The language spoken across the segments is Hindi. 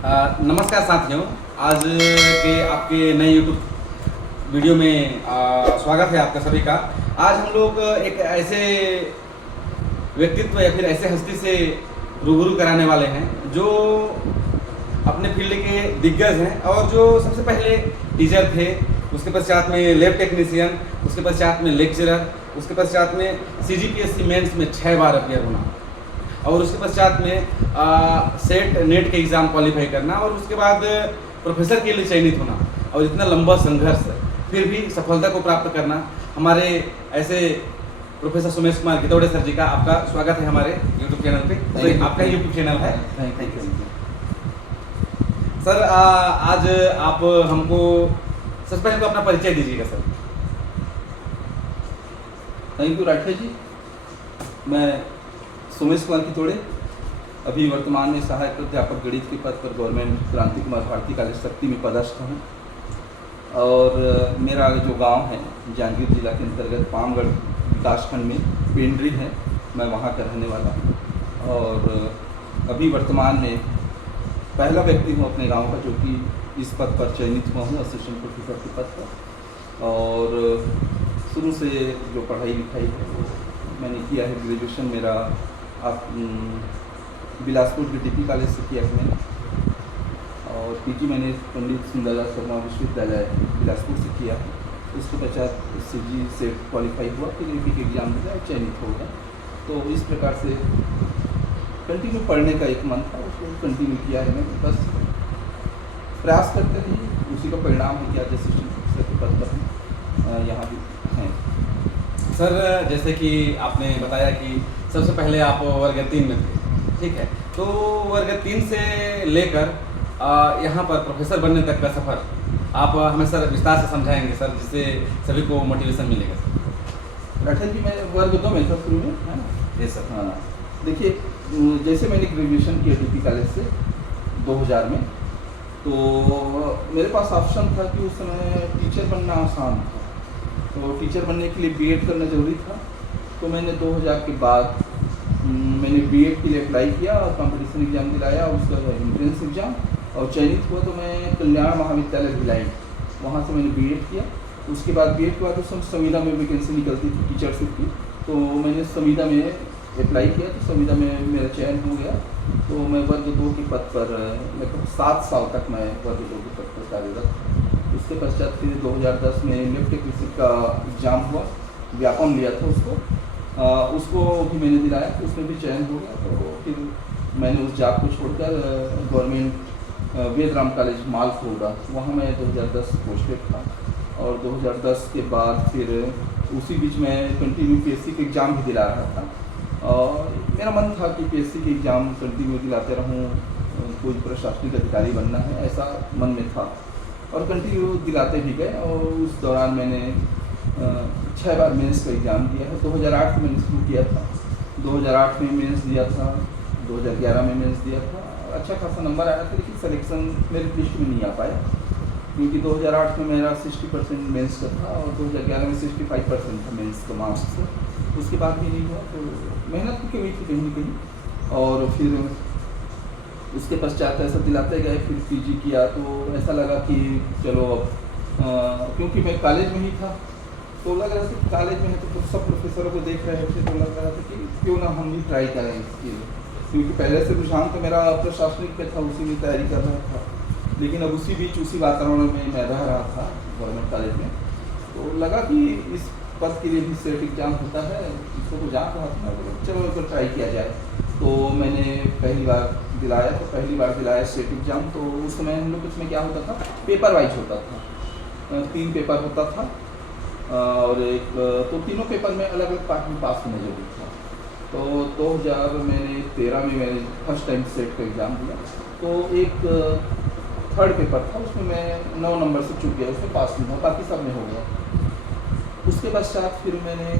नमस्कार साथियों, आज के आपके नए YouTube वीडियो में स्वागत है आपका सभी का। आज हम लोग एक ऐसे व्यक्तित्व या फिर ऐसे हस्ती से रूबरू कराने वाले हैं जो अपने फील्ड के दिग्गज हैं और जो सबसे पहले टीचर थे, उसके पश्चात में लैब टेक्नीशियन, उसके पश्चात में लेक्चरर, उसके पश्चात में CGPSC मेंस में 6 बार अपीयर होना और उसके पश्चात में सेट नेट के एग्ज़ाम क्वालिफाई करना और उसके बाद प्रोफेसर के लिए चयनित होना और इतना लंबा संघर्ष फिर भी सफलता को प्राप्त करना। हमारे ऐसे प्रोफेसर सुमेश कुमार गितौड़े सर जी का आपका स्वागत है हमारे YouTube चैनल पे। तो आपका YouTube चैनल है। Thank you sir. आज आप हमको सबसे पहले तो अपना परिचय दीजिएगा सर। थैंक यू राठौर जी। मैं सुमेश कुमार गितौड़े अभी वर्तमान में सहायक अध्यापक गणित के पद पर गवर्नमेंट क्रांति कुमार भारती कॉलेज शक्ति में पदस्थ हूँ और मेरा जो गांव है जांजगीर जिला के अंतर्गत पामगढ़ विकासखंड में पेंड्री है, मैं वहाँ का रहने वाला हूँ और अभी वर्तमान में पहला व्यक्ति हूँ अपने गांव का जो कि इस पद पर चयनित हुआ हूँ, असिस्टेंट प्रोफेसर के पद पर। और शुरू से जो पढ़ाई लिखाई है वो मैंने किया है। ग्रेजुएशन मेरा आप बिलासपुर के DP कॉलेज से किया है मैंने और PG मैंने पंडित सुंदरलाल शर्मा विश्वविद्यालय बिलासपुर से किया है। उसके पश्चात CG से क्वालिफाई हुआ, फिर AP के एग्ज़ाम दिया और चयनित हो गया। तो इस प्रकार से कंटिन्यू पढ़ने का एक मन था, उसको कंटिन्यू किया है मैंने। बस प्रयास करते रहिए, उसी का परिणाम है कि आज असिस्टेंट प्रोफेसर के पद पर यहाँ भी हैं। सर जैसे कि आपने बताया कि सबसे पहले आप वर्ग 3 में थे, ठीक है, तो वर्ग 3 से लेकर यहाँ पर प्रोफेसर बनने तक का सफ़र आप हमें सर विस्तार से समझाएंगे सर, जिससे सभी को मोटिवेशन मिलेगा सर। राठौर जी, मैं वर्ग 2 में था शुरू में, है ना? Yes sir. हाँ, देखिए, जैसे मैंने ग्रेजुएशन किया DP कॉलेज से 2000 में, तो मेरे पास ऑप्शन था कि उस समय टीचर बनना आसान था, तो टीचर बनने के लिए B.Ed करना ज़रूरी था। तो मैंने 2000 के बाद मैंने B.Ed के लिए अप्लाई किया और कंपटीशन एग्ज़ाम दिलाया, उसका एंट्रेंस एग्ज़ाम, और चयनित हुआ तो मैं कल्याण महाविद्यालय भिलाई, वहाँ से मैंने B.Ed किया। उसके बाद B.Ed के बाद उस समय संविदा में वैकेंसी निकलती थी टीचरशिप की, तो मैंने संविदा में अप्लाई किया, तो संविदा में मेरा चयन हो गया। तो मैं वर्ग 2 के पद पर लगभग 7 साल तक मैं वर्ग 2 के पद पर कार्यरत। उसके पश्चात फिर 2010 में लैब टेक्नीशियन का एग्ज़ाम हुआ, व्यापम लिया था उसको भी मैंने दिलाया, तो उसमें भी चयन हो गया। तो फिर मैंने उस जॉब को छोड़कर गवर्नमेंट वेदराम कॉलेज मालखोड़ा, वहाँ मैं 2010 पोस्टेड था और 2010 के बाद फिर उसी बीच में कंटिन्यू PSC के एग्ज़ाम भी दिला रहा था और मेरा मन था कि PSC के एग्ज़ाम कंटिन्यू दिलाते रहूँ, कोई प्रशासनिक अधिकारी बनना है, ऐसा मन में था और कंटिन्यू दिलाते भी गए। और उस दौरान मैंने 6 बार मेंस का एग्ज़ाम दिया है। 2008 में मैंने शुरू किया था, 2008 में मेंस दिया था, 2011 में मेंस दिया था, अच्छा खासा नंबर आया था, लेकिन सिलेक्शन मेरिट लिस्ट में नहीं आ पाया क्योंकि 2008 में मेरा 60% मेंस का था और 2011 में 65% था मेंस का मार्क्स से। उसके बाद भी नहीं हुआ, तो मेहनत की हुई थी कहीं ना कहीं। और फिर उसके पश्चात ऐसा दिलाते गए, फिर PG किया, तो ऐसा लगा कि चलो अब क्योंकि मैं कॉलेज में ही था, तो लग रहा था कि कॉलेज में है तो सब प्रोफेसरों को देख रहे थे, तो लग रहा था कि क्यों ना हम भी ट्राई करें इसके लिए, क्योंकि पहले से रुझान तो मेरा प्रशासनिक पे था, उसी में तैयारी कर रहा था। लेकिन अब उसी बीच उसी वातावरण में मैं रह रहा था गवर्नमेंट कॉलेज में, तो लगा कि इस पद के लिए भी सेट एग्ज़ाम होता है, इसको तो जान रहा था, तो चलो इसको ट्राई किया जाए। तो मैंने पहली बार दिलाया सेट एग्ज़ाम। तो उस समय हम लोग उसमें क्या होता था, पेपर वाइज होता था, 3 पेपर होता था और तो तीनों पेपर में अलग अलग पार्ट में पास होना जरूरी था। तो 2013 में मैंने फर्स्ट टाइम सेट का एग्ज़ाम दिया, तो एक थर्ड पेपर था, उसमें मैं 9 नंबर से चूक गया, उसमें पास नहीं हुआ, बाकी सब में हो गया। उसके पश्चात फिर मैंने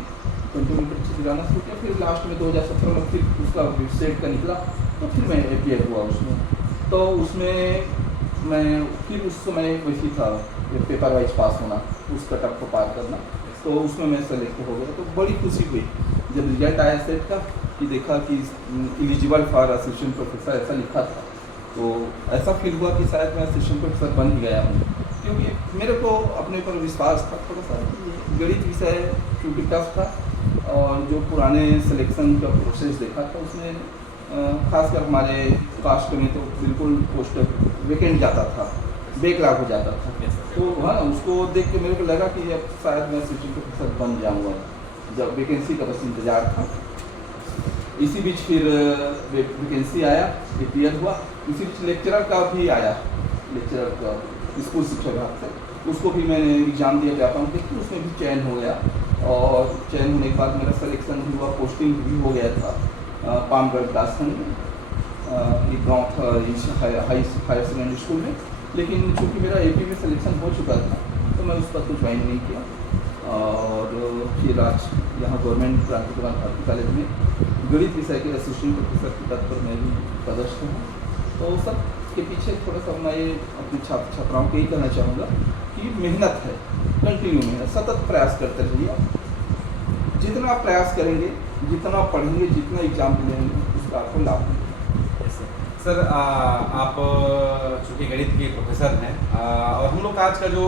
कंटिन्यू परीक्षा दिलाना शुरू किया। फिर लास्ट में 2017 में फिर उसका सेट का निकला, तो फिर मैं अपीयर हुआ उसमें। तो उसमें मैं फिर उस समय वैसी था पेपर वाइज पास होना, उस कटअप को पार करना, तो उसमें मैं सेलेक्ट हो गया। तो बड़ी खुशी हुई जब रिजल्ट आया सेट का कि देखा कि एलिजिबल फॉर असिस्टेंट प्रोफेसर ऐसा लिखा था। तो ऐसा फील हुआ कि शायद मैं असिस्टेंट प्रोफेसर बन ही गया हूँ, क्योंकि मेरे को अपने पर विश्वास था थोड़ा सा। गणित विषय क्योंकि टफ था, और जो पुराने सिलेक्शन का प्रोसेस देखा था उसमें खासकर हमारे कास्ट में तो बिल्कुल पोस्ट वेकेंट जाता था, बैकलॉग हो जाता था। तो हाँ, उसको देख के मेरे को लगा कि अब शायद मैं असिस्टेंट प्रोफेसर बन जाऊँगा, जब वैकेंसी का बस इंतज़ार था। इसी बीच फिर वैकेंसी आया, क्लियर हुआ। इसी बीच लेक्चरर का भी आया, लेक्चरर का स्कूल शिक्षा विभाग से, उसको भी मैंने एग्ज़ाम दिया, व्यापम देखी, उसमें भी चयन हो गया। और चयन होने के बाद मेरा सिलेक्शन भी हुआ, पोस्टिंग भी हो गया था पामगढ़ विकासखंड में, एक गाँव था हाई सेकेंडरी स्कूल में। लेकिन चूँकि मेरा AP में सिलेक्शन हो चुका था तो मैं उस पर तो ज्वाइन नहीं किया। और फिर आज यहाँ गवर्नमेंट क्रांतिकुमार भारती कॉलेज में गणित विषय के असिस्टेंट प्रोफेसर के पद पर मैं भी पदस्थ हूँ। तो सब के पीछे थोड़ा सा मैं ये अपने छात्र छात्राओं को यही कहना चाहूँगा कि मेहनत है, कंटिन्यू मेहनत, सतत प्रयास करते रहिए। जितना आप प्रयास करेंगे, जितना आप पढ़ेंगे, जितना एग्जाम देंगे, उसका आपको लाभ मिलेगा। सर आप चूँकि गणित के प्रोफेसर हैं, और हम लोग का आज का जो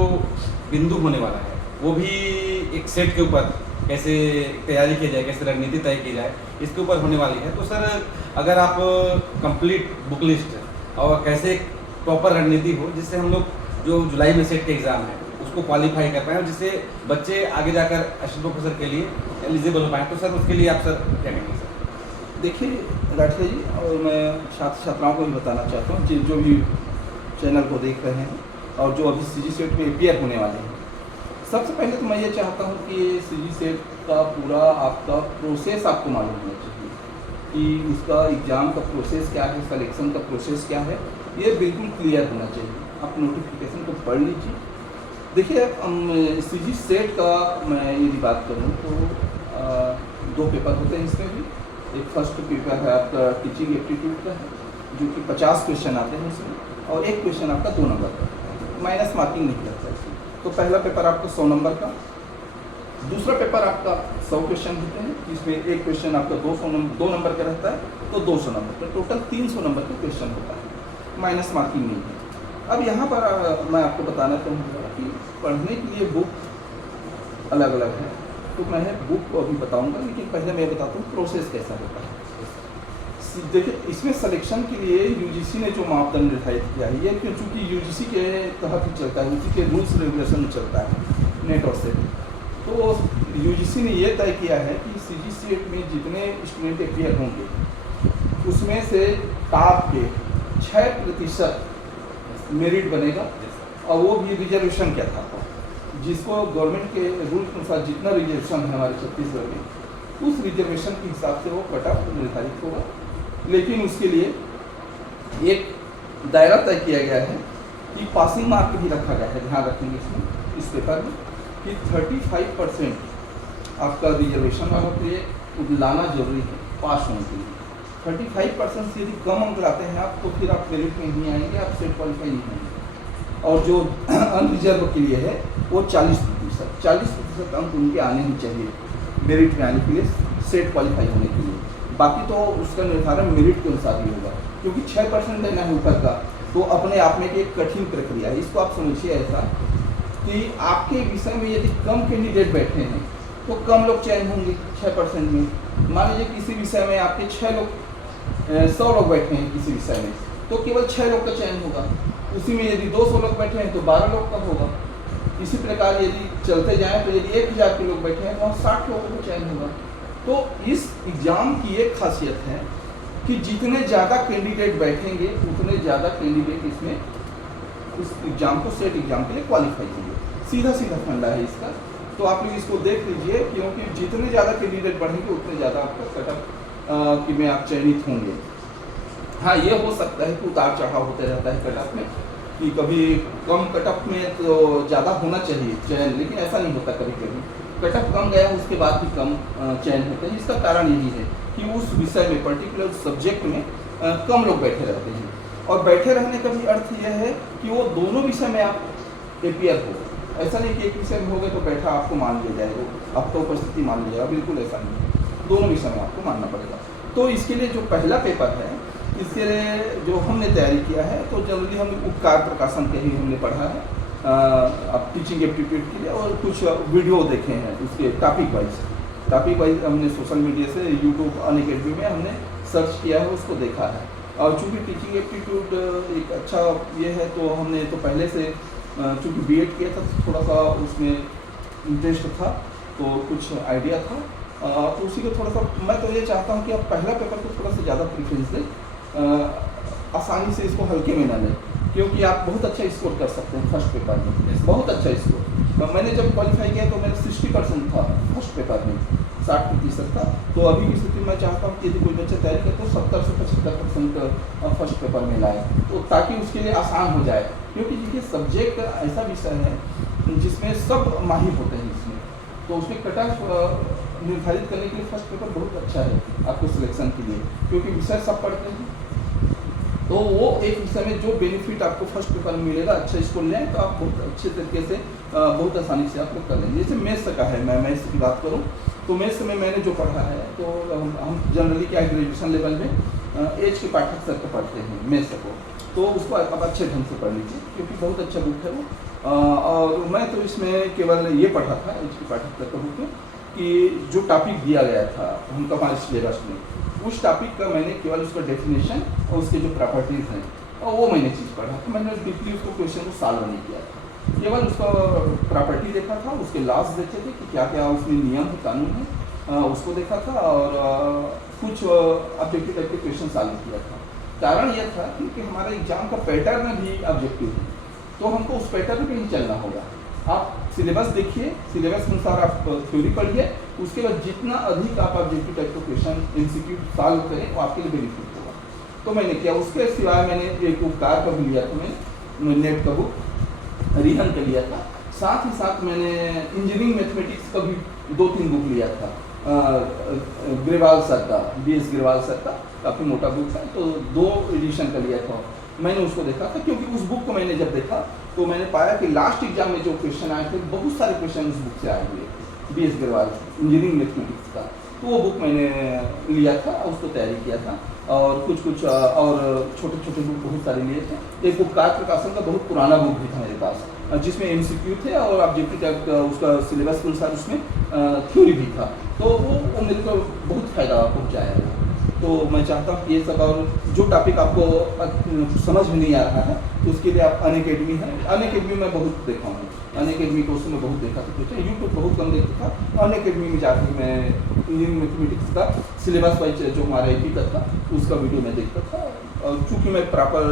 बिंदु होने वाला है वो भी एक सेट के ऊपर कैसे तैयारी की जाए, कैसे रणनीति तय की जाए, इसके ऊपर होने वाली है। तो सर अगर आप कंप्लीट बुक लिस्ट और कैसे प्रॉपर रणनीति हो जिससे हम लोग जो जुलाई में सेट के एग्ज़ाम है उसको क्वालिफाई कर पाएँ और जिससे बच्चे आगे जाकर असिस्टेंट प्रोफेसर के लिए एलिजिबल हो पाएँ, तो सर उसके लिए आप सर क्या कहेंगे सर? देखिए राठिया जी, और मैं छात्र छात्राओं को भी बताना चाहता हूँ जो भी चैनल को देख रहे हैं और जो अभी CG सेट में अपीयर होने वाले हैं, सबसे पहले तो मैं ये चाहता हूँ कि CG सेट का पूरा आपका प्रोसेस आपको मालूम होना चाहिए कि उसका एग्ज़ाम का प्रोसेस क्या है, सिलेक्शन का प्रोसेस क्या है, ये बिल्कुल क्लियर होना चाहिए। आप नोटिफिकेशन को पढ़ लीजिए। देखिए CG सेट का मैं यदि बात करूँ तो 2 पेपर होते हैं इसमें भी। एक फर्स्ट पेपर है आपका टीचिंग एप्टीट्यूड का है, जो कि 50 क्वेश्चन आते हैं इसमें, और एक क्वेश्चन आपका 2 नंबर का, माइनस मार्किंग नहीं लगता इसमें। तो पहला पेपर आपका 100 नंबर का, दूसरा पेपर आपका 100 क्वेश्चन होते हैं, जिसमें एक क्वेश्चन आपका 2 नंबर का रहता है, तो 200 नंबर का, टोटल 300 नंबर का क्वेश्चन होता है, माइनस मार्किंग नहीं है। अब यहाँ पर मैं आपको बताना चाहूँगा कि पढ़ने के लिए बुक अलग अलग है, तो मैं बुक अभी बताऊंगा, लेकिन पहले मैं बताता हूँ प्रोसेस कैसा होता है। देखिए इसमें सिलेक्शन के लिए UGC ने जो मापदंड निर्धारित किया है, ये क्योंकि UGC के तहत ही चलता है, उसी के रूल्स रेगुलेशन चलता है नेट और सेट। तो UGC ने ये तय किया है कि CG सेट में जितने स्टूडेंट अपीयर होंगे उसमें से टॉप के 6% मेरिट बनेगा, और वो भी रिजर्वेशन के आधार पर, जिसको गवर्नमेंट के रूल के अनुसार जितना रिजर्वेशन है हमारे छत्तीसगढ़ में, उस रिजर्वेशन के हिसाब से वो कट ऑफ निर्धारित होगा। लेकिन उसके लिए एक दायरा तय किया गया है कि पासिंग मार्क भी रखा गया है, ध्यान रखेंगे इसमें, इस पेपर में, कि 35% आपका रिजर्वेशन वालों के लिए लाना जरूरी है पास होने के लिए। 35% से यदि कम अंक लाते हैं आप, तो फिर आप मेरिट में नहीं आएंगे, आप सेट क्वालिफाई नहीं होंगे। और जो अनरिजर्व के लिए है वो 40% अंक उनके आने ही चाहिए मेरिट में आने के लिए, सेट क्वालिफाई होने के लिए। बाकी तो उसका निर्धारण मेरिट के अनुसार ही होगा, क्योंकि 6% लेना है ऊपर का, तो अपने आप में एक कठिन प्रक्रिया है। इसको आप समझिए ऐसा कि आपके विषय में यदि कम कैंडिडेट बैठे हैं तो कम लोग चयन होंगे 6% में। मान लीजिए किसी विषय में आपके 100 लोग बैठे हैं किसी विषय में, तो केवल 6 लोग का चयन होगा। उसी में यदि 200 लोग बैठे हैं तो 12 लोग का होगा। इसी प्रकार यदि चलते जाएं तो यदि 1000 के लोग बैठे हैं तो वहाँ 60 लोगों का चयन होगा। तो इस एग्ज़ाम की एक खासियत है कि जितने ज़्यादा कैंडिडेट बैठेंगे उतने ज़्यादा कैंडिडेट इसमें उस एग्ज़ाम को सेट एग्ज़ाम के लिए क्वालिफाई होंगे। सीधा सीधा फंडा है इसका। तो आप लोग इसको देख लीजिए, क्योंकि जितने ज़्यादा कैंडिडेट बढ़ेंगे उतने ज़्यादा आपका कटअप कि में आप चयनित होंगे। हाँ, ये हो सकता है कि उतार चढ़ाव होते रहता है कटअप में, कि कभी कम कटअप में तो ज़्यादा होना चाहिए चयन, लेकिन ऐसा नहीं होता। कभी कभी कटअप कम गया उसके बाद भी कम चयन होता है। इसका कारण यही है कि उस विषय में, पर्टिकुलर सब्जेक्ट में कम लोग बैठे रहते हैं। और बैठे रहने का भी अर्थ यह है कि वो दोनों विषय में आप अपीयर हो। ऐसा नहीं कि एक विषय में हो गए तो बैठा आपको मान लिया जाएगा, आपको उपस्थिति मान लिया जाएगा, बिल्कुल ऐसा नहीं है। दोनों विषय में आपको मानना पड़ेगा। तो इसके लिए जो पहला पेपर है इसके लिए जो हमने तैयारी किया है तो जनरली हम उपकार प्रकाशन के ही हमने पढ़ा है अब टीचिंग एप्टीट्यूड के लिए, और कुछ वीडियो देखे हैं उसके टॉपिक वाइज हमने सोशल मीडिया से यूट्यूब अनअकैडमी में हमने सर्च किया है, उसको देखा है। और चूँकि टीचिंग एप्टीट्यूड एक अच्छा ये है तो हमने तो पहले से चूँकि बीएड किया था तो थोड़ा सा उसमें इंटरेस्ट था, तो कुछ आइडिया था, तो उसी को थोड़ा सा मैं तो ये चाहता हूँ कि आप पहला पेपर को थोड़ा सा ज़्यादा प्रेफरेंस दें, आसानी से इसको हल्के में ना लें, क्योंकि आप बहुत अच्छा स्कोर कर सकते हैं फर्स्ट पेपर में, बहुत अच्छा स्कोर। मैंने जब क्वालिफाई किया तो मेरा 60% था फर्स्ट पेपर में, 60% था। तो अभी की स्थिति में मैं चाहता हूँ कि यदि कोई बच्चा तैयारी करे तो 70 से 75% फर्स्ट पेपर में लाए, तो ताकि उसके लिए आसान हो जाए, क्योंकि देखिए सब्जेक्ट ऐसा विषय है जिसमें सब माहिर होते हैं इसमें, तो उसमें कट ऑफ निर्धारित करने के लिए फर्स्ट पेपर बहुत अच्छा है आपको सिलेक्शन के लिए, क्योंकि विषय सब पढ़ते हैं। तो वो एक विषय में जो बेनिफिट आपको फर्स्ट पेपर में मिलेगा, अच्छा स्कोर लें तो आप बहुत अच्छे तरीके से बहुत आसानी से आप लोग कर लेंगे। जैसे मैथ्स का है, मैं मैथ्स की बात करूँ तो मैथ्स में मैंने जो पढ़ा है तो हम जनरली क्या ग्रेजुएशन लेवल में एच के पाठक सर को पढ़ते हैं मैथ्स को, तो उसको आप अच्छे ढंग से पढ़ लीजिए क्योंकि बहुत अच्छा बुक है वो। और मैं तो इसमें केवल ये पढ़ा था एच के पाठक सर का बुक में कि जो टॉपिक दिया गया था उनका हमारे सिलेबस में, उस टॉपिक का मैंने केवल उसका डेफिनेशन और उसके जो प्रॉपर्टीज़ हैं और वो मैंने चीज़ पढ़ा था। मैंने डीपली उसको क्वेश्चन को सॉल्व नहीं किया था, केवल उसका प्रॉपर्टी देखा था, उसके लॉस देखे थे कि क्या क्या उसमें नियम है, कानून है, उसको देखा था और कुछ ऑब्जेक्टिव टाइप के क्वेश्चन सॉल्व किया था। कारण यह था क्योंकि हमारा एग्जाम का पैटर्न भी ऑब्जेक्टिव है, तो हमको उस पैटर्न पे ही चलना होगा। आप सिलेबस देखिए, सिलेबस के अनुसार आप थ्योरी पढ़िए, उसके बाद जितना अधिक आप ऑब्जेक्टिव टाइप का क्वेश्चन एमसीक्यू सॉल्व करें वो आपके लिए बेनिफिट होगा। तो मैंने किया, उसके सिवाय मैंने एक उपकार का भी लिया था, मैंने नेट का बुक रिहन का लिया था, साथ ही साथ मैंने इंजीनियरिंग मैथमेटिक्स का भी 2-3 बुक लिया था, ग्रेवाल सर का, BS ग्रेवाल सर का काफ़ी मोटा बुक है, तो 2 एडिशन का लिया था। मैंने उसको देखा था क्योंकि उस बुक को मैंने जब देखा तो मैंने पाया कि लास्ट एग्जाम में जो क्वेश्चन आए थे बहुत सारे क्वेश्चन उस बुक से आए हुए थे, BS ग्रेवाल इंजीनियरिंग मैथमेटिक्स का, तो वो बुक मैंने लिया था, उसको तैयारी किया था। और कुछ और छोटे छोटे बुक बहुत सारे लिए थे। एक उपकार प्रकाशन का बहुत पुराना बुक भी था मेरे पास, जिसमें MCQ थे और ऑब्जेक्टिव टाइप का उसका सिलेबस के अनुसार उसमें थ्योरी भी था, तो वो मेरे को बहुत फ़ायदा पहुँचाया है। तो मैं चाहता हूँ कि ये सब, और जो टॉपिक आपको समझ में नहीं आ रहा है तो उसके लिए आप अनअकैडमी है, अनअकैडमी में बहुत देखा हूँ, अनअकैडमी को उसमें बहुत देखा था, कुछ यूट्यूब बहुत कम देखता था, अनअकैडमी में जाकर मैं इंजीनियरिंग मैथमेटिक्स का सिलेबस वाइज जो हमारा AP का था उसका वीडियो मैं देखता था। और चूँकि मैं प्रॉपर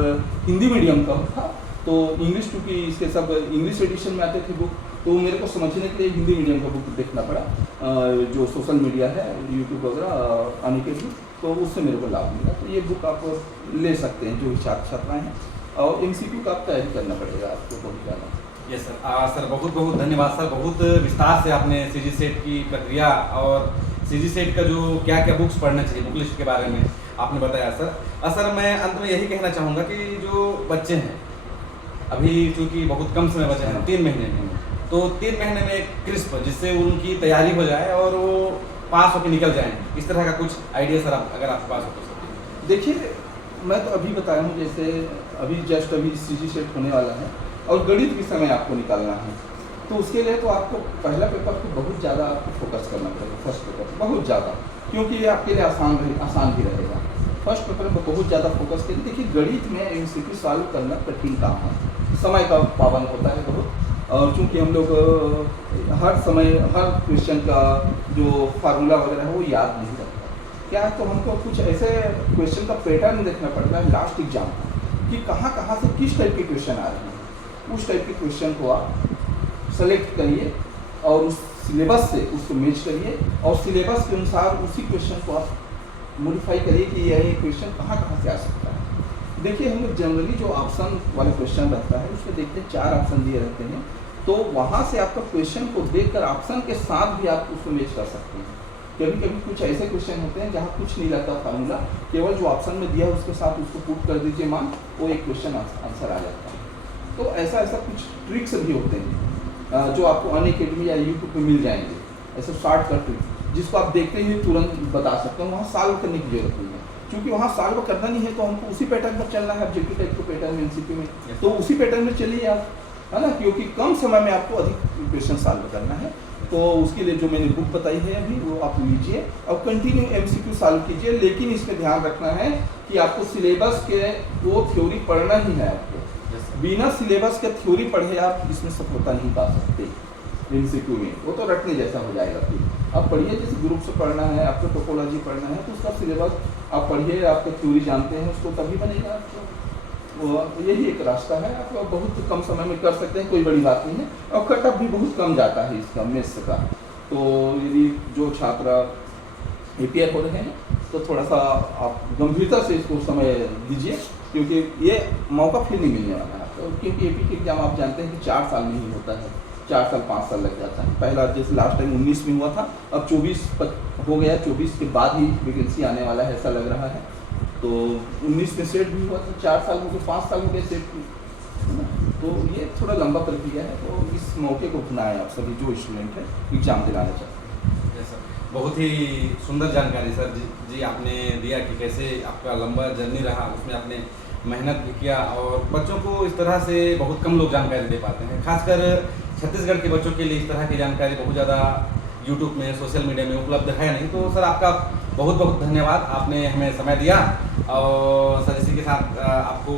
हिंदी मीडियम का था तो इंग्लिश, चूँकि इसके सब इंग्लिश एडिशन में आते थे बुक, तो मेरे को समझने के लिए हिंदी मीडियम का बुक देखना पड़ा, जो सोशल मीडिया है यूट्यूब वगैरह अनअकैडमी, तो उससे मेरे को लाभ मिला। तो ये बुक आप ले सकते हैं जो छात्र छात्राएँ हैं, और MCQ का आप तैयारी करना पड़ेगा आपको बहुत ज़्यादा। यस सर, सर बहुत बहुत धन्यवाद सर, बहुत विस्तार से आपने CG सेट की प्रक्रिया और CG सेट का जो क्या क्या बुक्स पढ़ना चाहिए, बुक लिस्ट के बारे में आपने बताया सर। सर मैं अंत में यही कहना चाहूँगा कि जो बच्चे हैं अभी चूँकि बहुत कम समय बचे हैं, 3 महीने में, तो 3 महीने में एक क्रिस्प जिससे उनकी तैयारी हो जाए और वो पास होकर निकल जाएँ, इस तरह का कुछ आइडिया सर आप अगर आपके पास हो तो सर। देखिए मैं तो अभी बताया हूँ, जैसे अभी जस्ट अभी CG सेट होने वाला है और गणित विषय में आपको निकालना है, तो उसके लिए तो आपको पहला पेपर को बहुत ज़्यादा आपको फोकस करना पड़ेगा, फर्स्ट पेपर बहुत ज़्यादा, क्योंकि ये आपके लिए आसान भी रहेगा। फर्स्ट पेपर में बहुत ज़्यादा फोकस करिए। देखिए गणित में MCQ सॉल्व करना कठिन काम है, समय का पाबंद होता है बहुत, और चूँकि हम लोग हर समय हर क्वेश्चन का जो फार्मूला वगैरह है वो याद नहीं रखता क्या, तो हमको कुछ ऐसे क्वेश्चन का पैटर्न देखना पड़ता है लास्ट एग्जाम का कि कहाँ कहाँ से किस टाइप के क्वेश्चन आ रहे हैं, उस टाइप के क्वेश्चन को आप सेलेक्ट करिए और उस सिलेबस से उसको मैच करिए और सिलेबस के अनुसार उसी क्वेश्चन को आप मॉडिफाई करिए कि यह क्वेश्चन कहाँ कहाँ से आ सकता है। देखिए हम लोग जनरली जो ऑप्शन वाले क्वेश्चन रहता है उसमें देखते हैं 4 ऑप्शन दिए रहते हैं, तो वहाँ से आपका क्वेश्चन को देखकर ऑप्शन के साथ भी आप उसको मैच कर सकते हैं। कभी कभी कुछ ऐसे क्वेश्चन होते हैं जहाँ कुछ नहीं रहता फार्मूला, केवल जो ऑप्शन में दिया है उसके साथ उसको पुट कर दीजिए मान, वो एक क्वेश्चन आंसर आ जाता है। तो ऐसा कुछ ट्रिक्स भी होते हैं जो आपको अनअकैडमी या यूट्यूब पे मिल जाएंगे, ऐसे शॉर्टकट ट्रिक्स जिसको आप देखते ही तुरंत बता सकते हो, वहाँ सॉल्व करने की जरूरत नहीं है। क्योंकि वहाँ सॉल्व करना नहीं है तो हमको उसी पैटर्न पर चलना है, ऑब्जेक्टिव टाइप के पैटर्न में एमसीक्यू में, Yes. तो उसी पैटर्न में चलिए आप, है ना, क्योंकि कम समय में आपको अधिक क्वेश्चन सॉल्व करना है। तो उसके लिए जो मैंने बुक बताई है अभी वो आप लीजिए और कंटिन्यू एमसीक्यू सॉल्व कीजिए, लेकिन इसमें ध्यान रखना है कि आपको सिलेबस के वो थ्योरी पढ़ना ही है आपको। Yes, sir. बिना सिलेबस के थ्योरी पढ़े आप इसमें सफलता नहीं पा सकते एमसीक्यू में, वो तो रटने जैसा हो जाएगा। फिर आप पढ़िए, जैसे ग्रुप से पढ़ना है, आपको टोपोलॉजी पढ़ना है तो उसका सिलेबस आप पढ़िए, आपका थ्योरी जानते हैं उसको, तभी बनेगा आपको। वो यही एक रास्ता है, आप बहुत कम समय में कर सकते हैं, कोई बड़ी बात नहीं है। और कटअप भी बहुत कम जाता है इसका मेथ्स का। तो यदि जो छात्र प्रिपेयर हो रहे हैं तो थोड़ा सा आप गंभीरता से इसको समय दीजिए, क्योंकि ये मौका फिर नहीं मिलने वाला है आपको। क्योंकि एपी के एग्जाम आप जानते हैं कि 4 साल में ही होता है, 4 साल 5 साल लग जाता है। पहला जैसे लास्ट टाइम 19 में हुआ था, अब 24 हो गया, 24 के बाद ही वैकेंसी आने वाला है ऐसा लग रहा है। तो 19 में सेट भी हुआ था, 4 साल हो गए, 5 साल हो गए सेट भी, है ना। तो ये थोड़ा लंबा प्रक्रिया है, तो इस मौके को अपनाएं आप सभी जो स्टूडेंट है एग्जाम दिलाना चाहते हैं। Yes, sir. बहुत ही सुंदर जानकारी सर जी आपने दिया कि कैसे आपका लंबा जर्नी रहा, उसमें आपने मेहनत भी किया और बच्चों को इस तरह से बहुत कम लोग जानकारी दे पाते हैं। खासकर छत्तीसगढ़ के बच्चों के लिए इस तरह की जानकारी बहुत ज़्यादा यूट्यूब में, सोशल मीडिया में उपलब्ध है नहीं। तो सर आपका बहुत बहुत धन्यवाद, आपने हमें समय दिया। और सर इसी के साथ आपको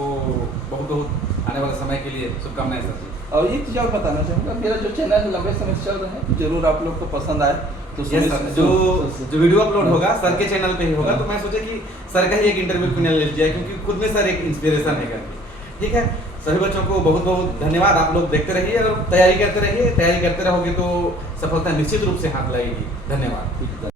बहुत बहुत आने वाले समय के लिए शुभकामनाएं सर जी। और एक चीज़ और बताना चाहूँगा, मेरा जो चैनल लंबे समय से चल रहा है, जरूर आप लोग को पसंद आए तो यस सर, जो वीडियो अपलोड होगा सर के चैनल पे ही होगा। तो मैं सोचा कि सर का ही एक इंटरव्यू क्यों न ले लिया जाए, क्योंकि खुद में सर एक इंस्पिरेशन है करके। ठीक है, सभी बच्चों को बहुत बहुत धन्यवाद। आप लोग देखते रहिए और तैयारी करते रहिए, तैयारी करते रहोगे तो सफलता निश्चित रूप से हाथ लगेगी। धन्यवाद।